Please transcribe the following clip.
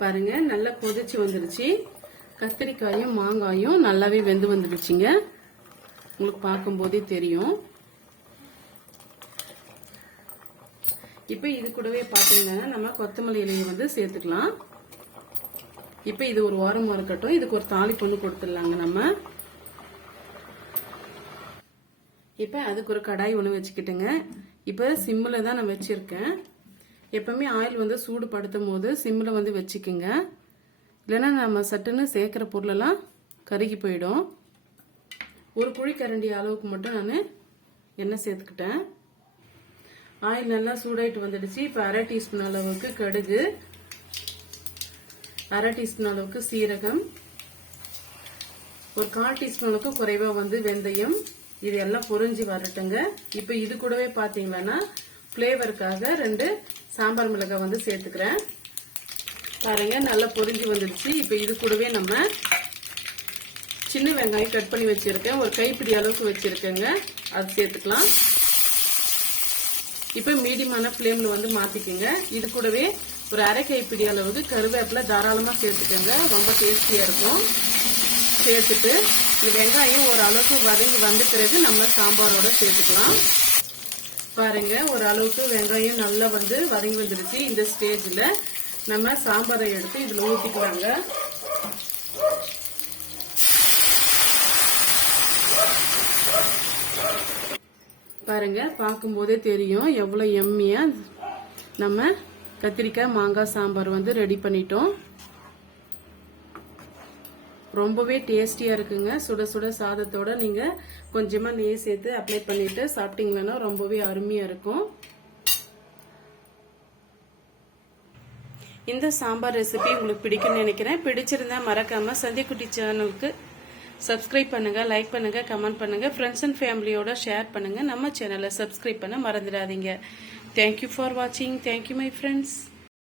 பாருங்க நல்லா கொதிச்சு வந்துருச்சு. கத்திரிக்காயும் மாங்காயும் நல்லாவே வெந்து வந்துடுச்சுங்க. உங்களுக்கு பார்க்கும்போதே தெரியும். இப்போ இது கூடவே பார்த்தீங்கன்னா நம்ம கொத்தமல்லி இலையை வந்து சேர்த்துக்கலாம். இப்போ இது ஒரு வாரம் இருக்கட்டும் இதுக்கு ஒரு தாலி பொண்ணு கொடுத்துடலாங்க நம்ம. இப்போ அதுக்கு ஒரு கடாய் ஒன்று வச்சுக்கிட்டுங்க. இப்போ சிம்மில் தான் நான் வச்சுருக்கேன். எப்பவுமே ஆயில் வந்து சூடு படுத்தும் போது சிம்மில் வந்து வச்சுக்கோங்க. இல்லைன்னா நம்ம சட்டுன்னு சேர்க்குற பொருளெல்லாம் கருகி போயிடும். ஒரு குழிக்கரண்டி அளவுக்கு மட்டும் நான் எண்ணெய் சேர்த்துக்கிட்டேன். ஆயில் நல்லா சூடாயிட்டு வந்துடுச்சு. இப்போ அரை டீஸ்பூன் அளவுக்கு கடுகு அரை டீஸ்பூன் அளவுக்கு சீரகம் ஒரு கால் டீஸ்பூன் அளவுக்கு குறைவாக வந்து வெந்தயம். இது எல்லாம் பொரிஞ்சு வரட்டுங்க. இப்போ இது கூடவே பார்த்தீங்கன்னா ஃப்ளேவருக்காக ரெண்டு சாம்பார் மிளகாய் வந்து சேர்த்துக்கிறேன். பாருங்க நல்லா பொரிஞ்சு வந்துடுச்சு. இப்போ இது கூடவே நம்ம சின்ன வெங்காயம் கட் பண்ணி வச்சிருக்கேன். ஒரு கைப்பிடி அளவுக்கு வச்சிருக்கேங்க. அது சேர்த்துக்கலாம். இப்போ மீடியமான ஃப்ளேமில் வந்து மாற்றிக்கோங்க இது கூடவே ஒரு அரை கைப்பிடி அளவுக்கு கருவேப்பிலை தாராளமாக சேர்த்துக்கோங்க. ரொம்ப டேஸ்டியாக இருக்கும். சேர்த்துட்டு இந்த வெங்காயம் ஓரளவுக்கு வதங்கி வந்த பிறகு நம்ம சாம்பாரோட சேர்த்துக்கலாம். பாருங்க ஒரு அளவுக்கு வெங்காயம் நல்லா வந்து வதங்கி வந்துருச்சு. இந்த ஸ்டேஜில் நம்ம சாம்பாரை எடுத்து இதில் ஊற்றிக்கலாங்க பாருங்க பார்க்கும்போதே தெரியும் எவ்வளோ எம்மியாக நம்ம கத்திரிக்காய் மாங்காய் சாம்பார் வந்து ரெடி பண்ணிட்டோம். ரொம்பவே டேஸ்டியாக இருக்குங்க. சுட சுட சாதத்தோட நீங்கள் கொஞ்சமாக நெய் சேர்த்து அப்ளை பண்ணிவிட்டு சாப்பிட்டீங்கன்னா ரொம்பவே அருமையாக இருக்கும். இந்த சாம்பார் ரெசிபி உங்களுக்கு பிடிக்கும்னு நினைக்கிறேன். பிடிச்சிருந்தா மறக்காமல் சந்தியக்குட்டி சேனலுக்கு சப்ஸ்கிரைப் பண்ணுங்கள் லைக் பண்ணுங்கள் கமெண்ட் பண்ணுங்க. ஃப்ரெண்ட்ஸ் அண்ட் ஃபேமிலியோட ஷேர் பண்ணுங்கள் நம்ம சேனலை சப்ஸ்கிரைப் பண்ண மறந்துடாதீங்க. தேங்க்யூ ஃபார் வாட்சிங் தேங்க்யூ மை ஃப்ரெண்ட்ஸ்